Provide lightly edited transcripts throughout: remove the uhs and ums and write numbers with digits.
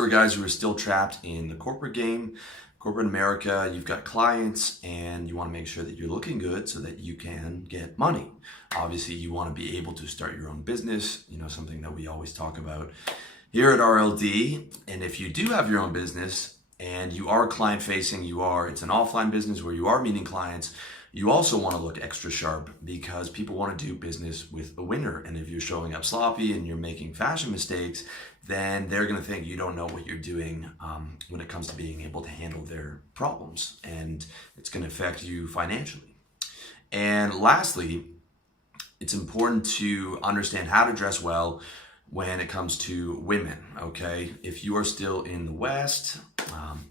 For guys who are still trapped in the corporate game, corporate America, you've got clients and you want to make sure that you're looking good so that you can get money. Obviously, you want to be able to start your own business, something that we always talk about here at RLD. And if you do have your own business and you are client facing, it's an offline business where you are meeting clients, you also want to look extra sharp because people want to do business with a winner. And if you're showing up sloppy and you're making fashion mistakes, then they're going to think you don't know what you're doing when it comes to being able to handle their problems. And it's going to affect you financially. And lastly, it's important to understand how to dress well when it comes to women, okay? If you are still in the West,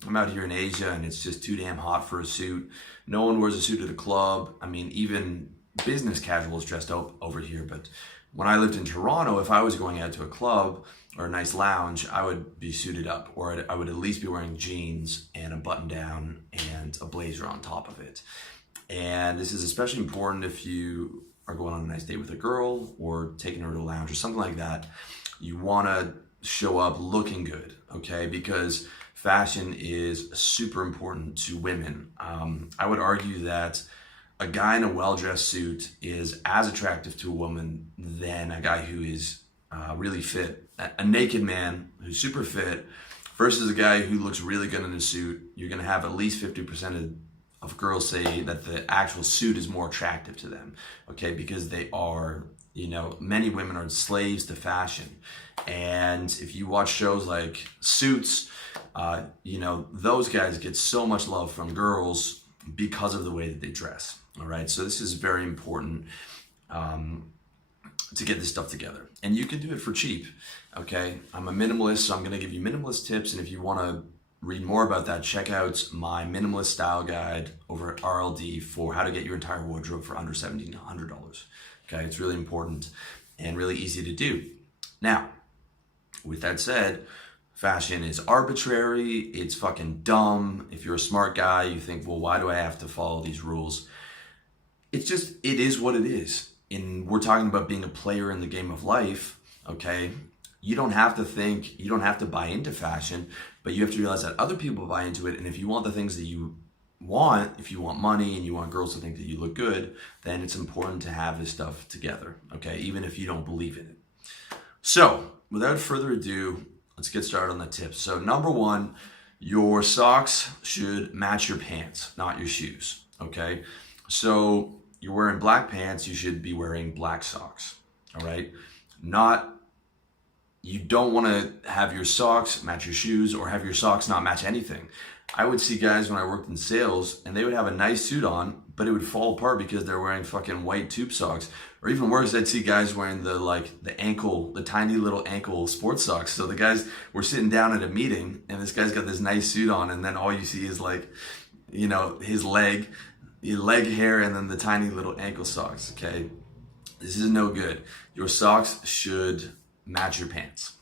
I'm out here in Asia and it's just too damn hot for a suit. No one wears a suit at a club. I mean, even business casuals dressed up over here. But when I lived in Toronto, if I was going out to a club or a nice lounge, I would be suited up, or I would at least be wearing jeans and a button down and a blazer on top of it. And this is especially important if you are going on a nice date with a girl or taking her to a lounge or something like that. You want to show up looking good, okay? Because fashion is super important to women. I would argue that a guy in a well-dressed suit is as attractive to a woman than a guy who is really fit. A naked man who's super fit versus a guy who looks really good in a suit, you're going to have at least 50% of girls say that the actual suit is more attractive to them, okay? Because they are, many women are slaves to fashion. And if you watch shows like Suits, those guys get so much love from girls because of the way that they dress, all right? So this is very important to get this stuff together. And you can do it for cheap, okay? I'm a minimalist, so I'm gonna give you minimalist tips, and if you wanna read more about that, check out my minimalist style guide over at RLD for how to get your entire wardrobe for under $1,700. Okay, it's really important and really easy to do. Now, with that said, fashion is arbitrary, it's fucking dumb. If you're a smart guy, you think, well, why do I have to follow these rules? It is what it is. And we're talking about being a player in the game of life, okay? You don't have to buy into fashion, but you have to realize that other people buy into it. And if you want the things that you want, if you want money and you want girls to think that you look good, then it's important to have this stuff together, okay? Even if you don't believe in it. So without further ado, let's get started on the tips. So number one, your socks should match your pants, not your shoes, okay? So you're wearing black pants, you should be wearing black socks, all right? You don't want to have your socks match your shoes or have your socks not match anything. I would see guys when I worked in sales and they would have a nice suit on, but it would fall apart because they're wearing fucking white tube socks. Or even worse, I'd see guys wearing the tiny little ankle sports socks. So the guys were sitting down at a meeting and this guy's got this nice suit on and then all you see is his leg hair and then the tiny little ankle socks, okay? This is no good. Your socks should match your pants.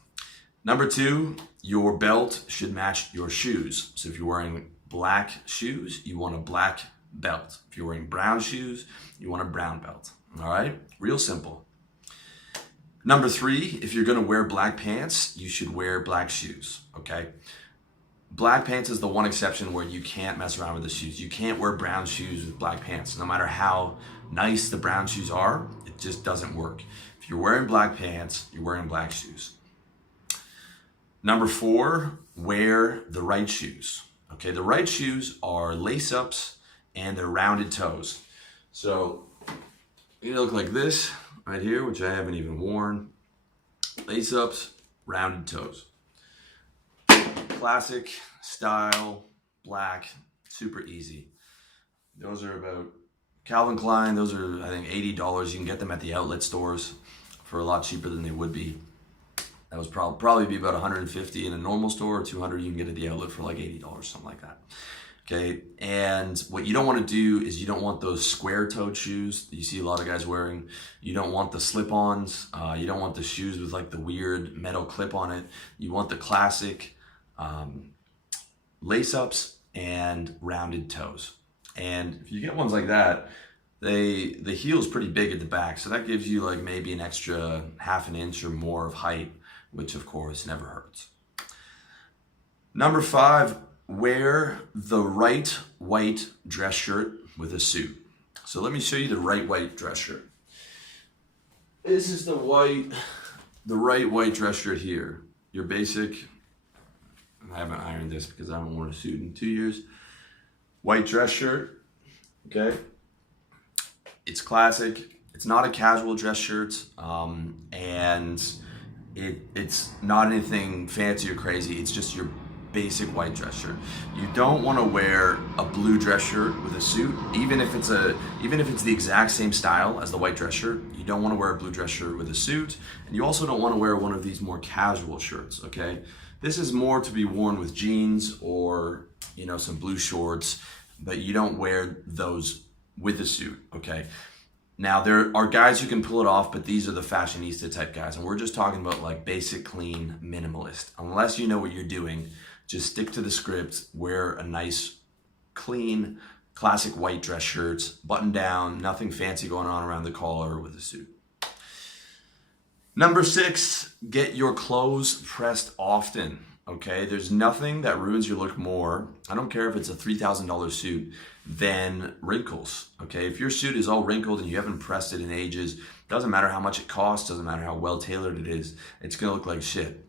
Number two, your belt should match your shoes. So if you're wearing black shoes, you want a black belt. If you're wearing brown shoes, you want a brown belt. All right? Real simple. Number three, if you're gonna wear black pants, you should wear black shoes, okay? Black pants is the one exception where you can't mess around with the shoes. You can't wear brown shoes with black pants. No matter how nice the brown shoes are, it just doesn't work. If you're wearing black pants, you're wearing black shoes. Number four, wear the right shoes. Okay, the right shoes are lace-ups and they're rounded toes. So you look like this right here, which I haven't even worn. Lace-ups, rounded toes. Classic style, black, super easy. Those are about Calvin Klein. Those are, I think, $80. You can get them at the outlet stores for a lot cheaper than they would be. That was probably be about $150 in a normal store, or $200 you can get at the outlet for like $80, something like that. Okay, and what you don't want to do is you don't want those square-toed shoes that you see a lot of guys wearing. You don't want the slip-ons. You don't want the shoes with like the weird metal clip on it. You want the classic lace-ups and rounded toes. And if you get ones like that, the heel's pretty big at the back, so that gives you like maybe an extra half an inch or more of height, which of course never hurts. Number 5, wear the right white dress shirt with a suit. So let me show you the right white dress shirt. This is the right white dress shirt here. Your basic, I haven't ironed this because I haven't worn a suit in 2 years. White dress shirt, okay? It's classic. It's not a casual dress shirt, and it's not anything fancy or crazy. It's just your basic white dress shirt. You don't want to wear a blue dress shirt with a suit, even if it's the exact same style as the white dress shirt. You don't want to wear a blue dress shirt with a suit, and you also don't want to wear one of these more casual shirts, okay? This is more to be worn with jeans or, some blue shorts, but you don't wear those with a suit, okay? Now, there are guys who can pull it off, but these are the fashionista type guys, and we're just talking about like basic, clean, minimalist. Unless you know what you're doing, just stick to the script, wear a nice, clean, classic white dress shirt, button down, nothing fancy going on around the collar with a suit. Number 6, get your clothes pressed often, okay? There's nothing that ruins your look more, I don't care if it's a $3,000 suit, than wrinkles, okay? If your suit is all wrinkled and you haven't pressed it in ages, doesn't matter how much it costs, doesn't matter how well tailored it is, it's gonna look like shit.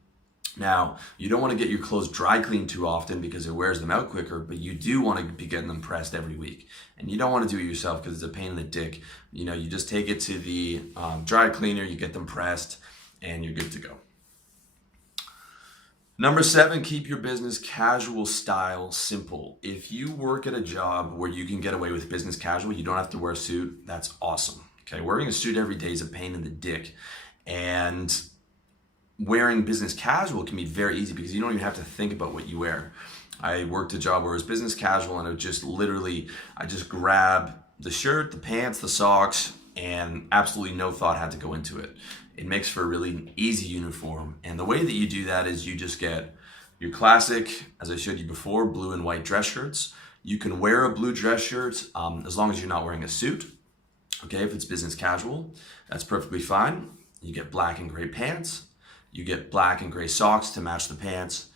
Now, you don't want to get your clothes dry cleaned too often because it wears them out quicker, but you do want to be getting them pressed every week. And you don't want to do it yourself because it's a pain in the dick. You just take it to the dry cleaner, you get them pressed, and you're good to go. Number 7, keep your business casual style simple. If you work at a job where you can get away with business casual, you don't have to wear a suit, that's awesome. Okay, wearing a suit every day is a pain in the dick. And wearing business casual can be very easy because you don't even have to think about what you wear. I worked a job where it was business casual, and it just literally, I just grab the shirt, the pants, the socks, and absolutely no thought had to go into it. It makes for a really easy uniform. And the way that you do that is you just get your classic, as I showed you before, blue and white dress shirts. You can wear a blue dress shirt as long as you're not wearing a suit. Okay, if it's business casual, that's perfectly fine. You get black and gray pants. You get black and gray socks to match the pants,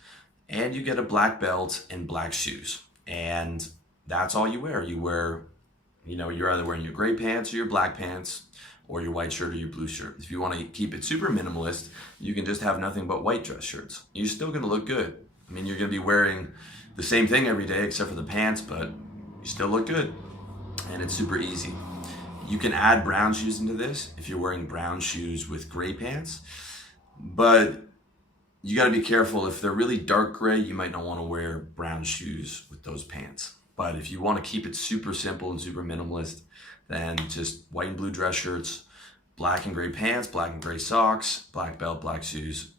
and you get a black belt and black shoes. And that's all you wear. You wear, you're either wearing your gray pants or your black pants, or your white shirt or your blue shirt. If you want to keep it super minimalist, you can just have nothing but white dress shirts. You're still going to look good. I mean, you're going to be wearing the same thing every day except for the pants, but you still look good. And it's super easy. You can add brown shoes into this if you're wearing brown shoes with gray pants. But you got to be careful. If they're really dark gray, you might not want to wear brown shoes with those pants. But if you want to keep it super simple and super minimalist, then just white and blue dress shirts, black and gray pants, black and gray socks, black belt, black shoes,